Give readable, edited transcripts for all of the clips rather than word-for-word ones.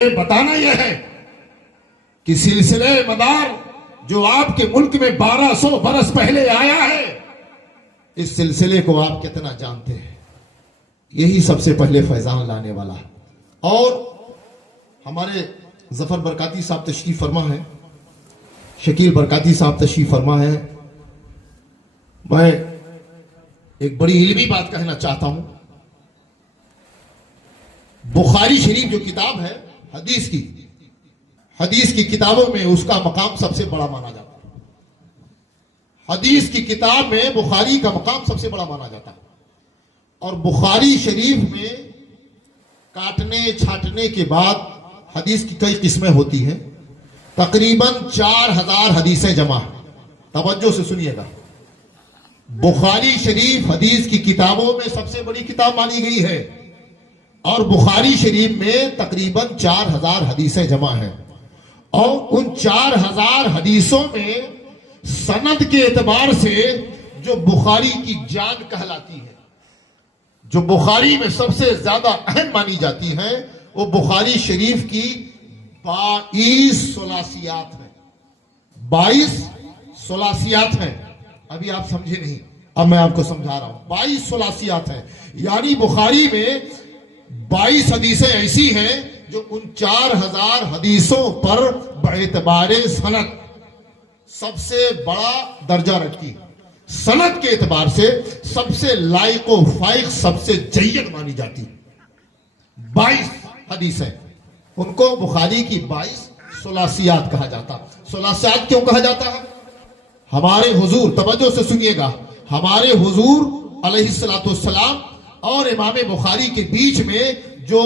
بتانا یہ ہے کہ سلسلہ مدار جو آپ کے ملک میں 1200 برس پہلے آیا ہے، اس سلسلے کو آپ کتنا جانتے ہیں؟ یہی سب سے پہلے فیضان لانے والا ہے۔ اور ہمارے ظفر برکاتی صاحب تشریف فرما ہے، شکیل برکاتی صاحب تشریف فرما ہے۔ میں ایک بڑی علمی بات کہنا چاہتا ہوں۔ بخاری شریف جو کتاب ہے حدیث کی کتابوں میں اس کا مقام سب سے بڑا مانا جاتا ہے۔ حدیث کی کتاب میں بخاری کا مقام سب سے بڑا مانا جاتا ہے۔ اور بخاری شریف میں کاٹنے چھاٹنے کے بعد حدیث کی کئی قسمیں ہوتی ہیں، تقریباً 4000 حدیثیں جمع ہیں۔ توجہ سے سنیے گا، بخاری شریف حدیث کی کتابوں میں سب سے بڑی کتاب مانی گئی ہے، اور بخاری شریف میں تقریباً 4000 حدیثیں جمع ہیں۔ اور ان 4000 حدیثوں میں سند کے اعتبار سے جو بخاری کی جان کہلاتی ہے، جو بخاری میں سب سے زیادہ اہم مانی جاتی ہیں، وہ بخاری شریف کی 22 ثلاثیات ہیں۔ 22 ثلاثیات ہیں۔ ابھی آپ سمجھے نہیں، اب میں آپ کو سمجھا رہا ہوں۔ 22 ثلاثیات ہیں، یعنی بخاری میں 22 حدیثیں ایسی ہیں جو ان 4000 حدیثوں پر باعتبار سند سب سے بڑا درجہ رکھتی، سند کے اعتبار سے سب سے لائق و فائق، سب سے جید مانی جاتی۔ 22 حدیثیں، ان کو بخاری کی 22 ثلاثیات کہا جاتا۔ ثلاثیات کیوں کہا جاتا ہے؟ ہمارے حضور، توجہ سے سنیے گا، ہمارے حضور علیہ السلام اور امام بخاری کے بیچ میں جو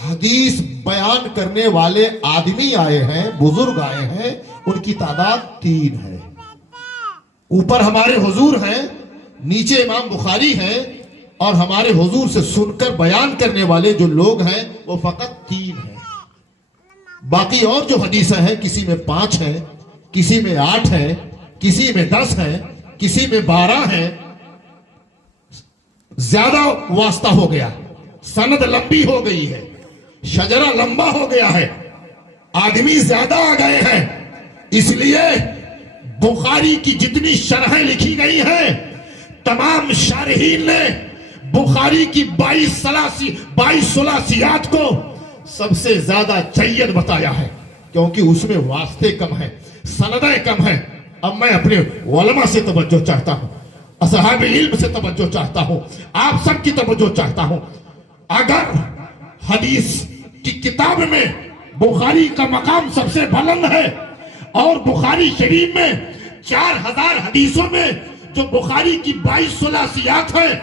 حدیث بیان کرنے والے آدمی آئے ہیں، بزرگ آئے ہیں، ان کی تعداد 3 ہے۔ اوپر ہمارے حضور ہیں، نیچے امام بخاری ہیں، اور ہمارے حضور سے سن کر بیان کرنے والے جو لوگ ہیں وہ فقط 3 ہیں۔ باقی اور جو حدیثیں ہیں، کسی میں 5 ہیں، کسی میں 8 ہیں، کسی میں 10 ہیں، کسی میں 12 ہیں۔ زیادہ واسطہ ہو گیا، سند لمبی ہو گئی ہے، شجرہ لمبا ہو گیا ہے، آدمی زیادہ آ گئے ہیں، اس لیے بخاری کی جتنی شرحیں لکھی گئی ہیں، تمام شارحین نے بخاری کی 22 ثلاثیات کو سب سے زیادہ جید بتایا ہے، کیونکہ اس میں واسطے کم ہیں، سندیں کم ہیں۔ اب میں اپنے علماء سے توجہ چاہتا ہوں، اصحاب علم سے توجہ چاہتا ہوں، آپ سب کی توجہ چاہتا ہوں۔ اگر حدیث کی کتاب میں بخاری کا مقام سب سے بلند ہے، اور بخاری شریف میں 4000 حدیثوں میں جو بخاری کی 22 ثلاثیات ہیں،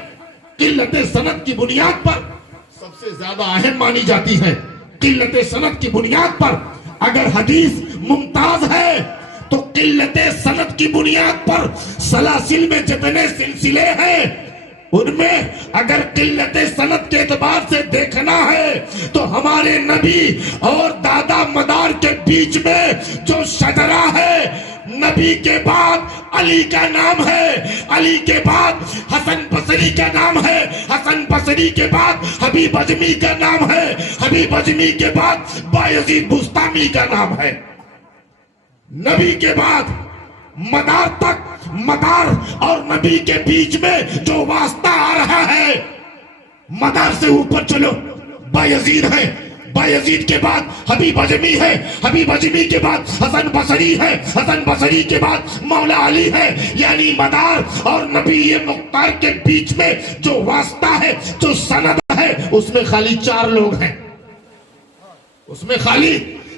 قلت سند کی بنیاد پر سب سے زیادہ اہم مانی جاتی ہے۔ قلت سند کی بنیاد پر اگر حدیث ممتاز ہے تو قلت سند کی بنیاد پر سلاسل میں جتنے سلسلے ہیں، ان میں اگر قلت سند کے اعتبار سے دیکھنا ہے تو ہمارے نبی اور دادا مدار کے بیچ میں جو شجرہ ہے، نبی کے بعد علی کا نام ہے، علی کے بعد حسن بصری کا نام ہے، حسن بصری کے بعد حبیب اجمی کا نام ہے، حبیب اجمی کے بعد بایزید بستامی کا نام ہے۔ نبی کے بعد مدار تک، مدار اور نبی کے بیچ میں جو واسطہ آ رہا ہے، مدار سے اوپر چلو، بایزید ہے، بایزید کے بعد حبیب اجمی ہے، حبیب اجمی کے بعد حسن بصری ہے، حسن بصری کے بعد مولا علی ہے۔ یعنی مدار اور نبی مختار کے بیچ میں جو واسطہ ہے، جو سند ہے، اس میں خالی 4 لوگ ہیں، اس میں خالی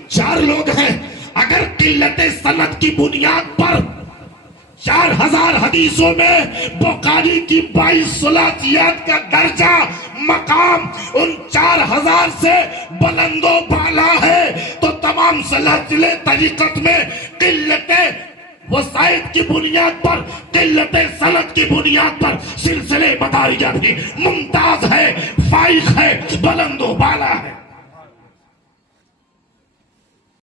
4 لوگ ہیں۔ اگر قلت سند کی بنیاد پر 4000 حدیثوں میں بخاری کی 22 ثلاثیات کا درجہ، مقام ان 4000 سے بلند و بالا ہے، تو تمام سلسلے طریقت میں قلت وسائد کی بنیاد پر، قلت سند کی بنیاد پر سلسلے مداریہ بھی ممتاز ہے، فائق ہے، بلند و بالا ہے۔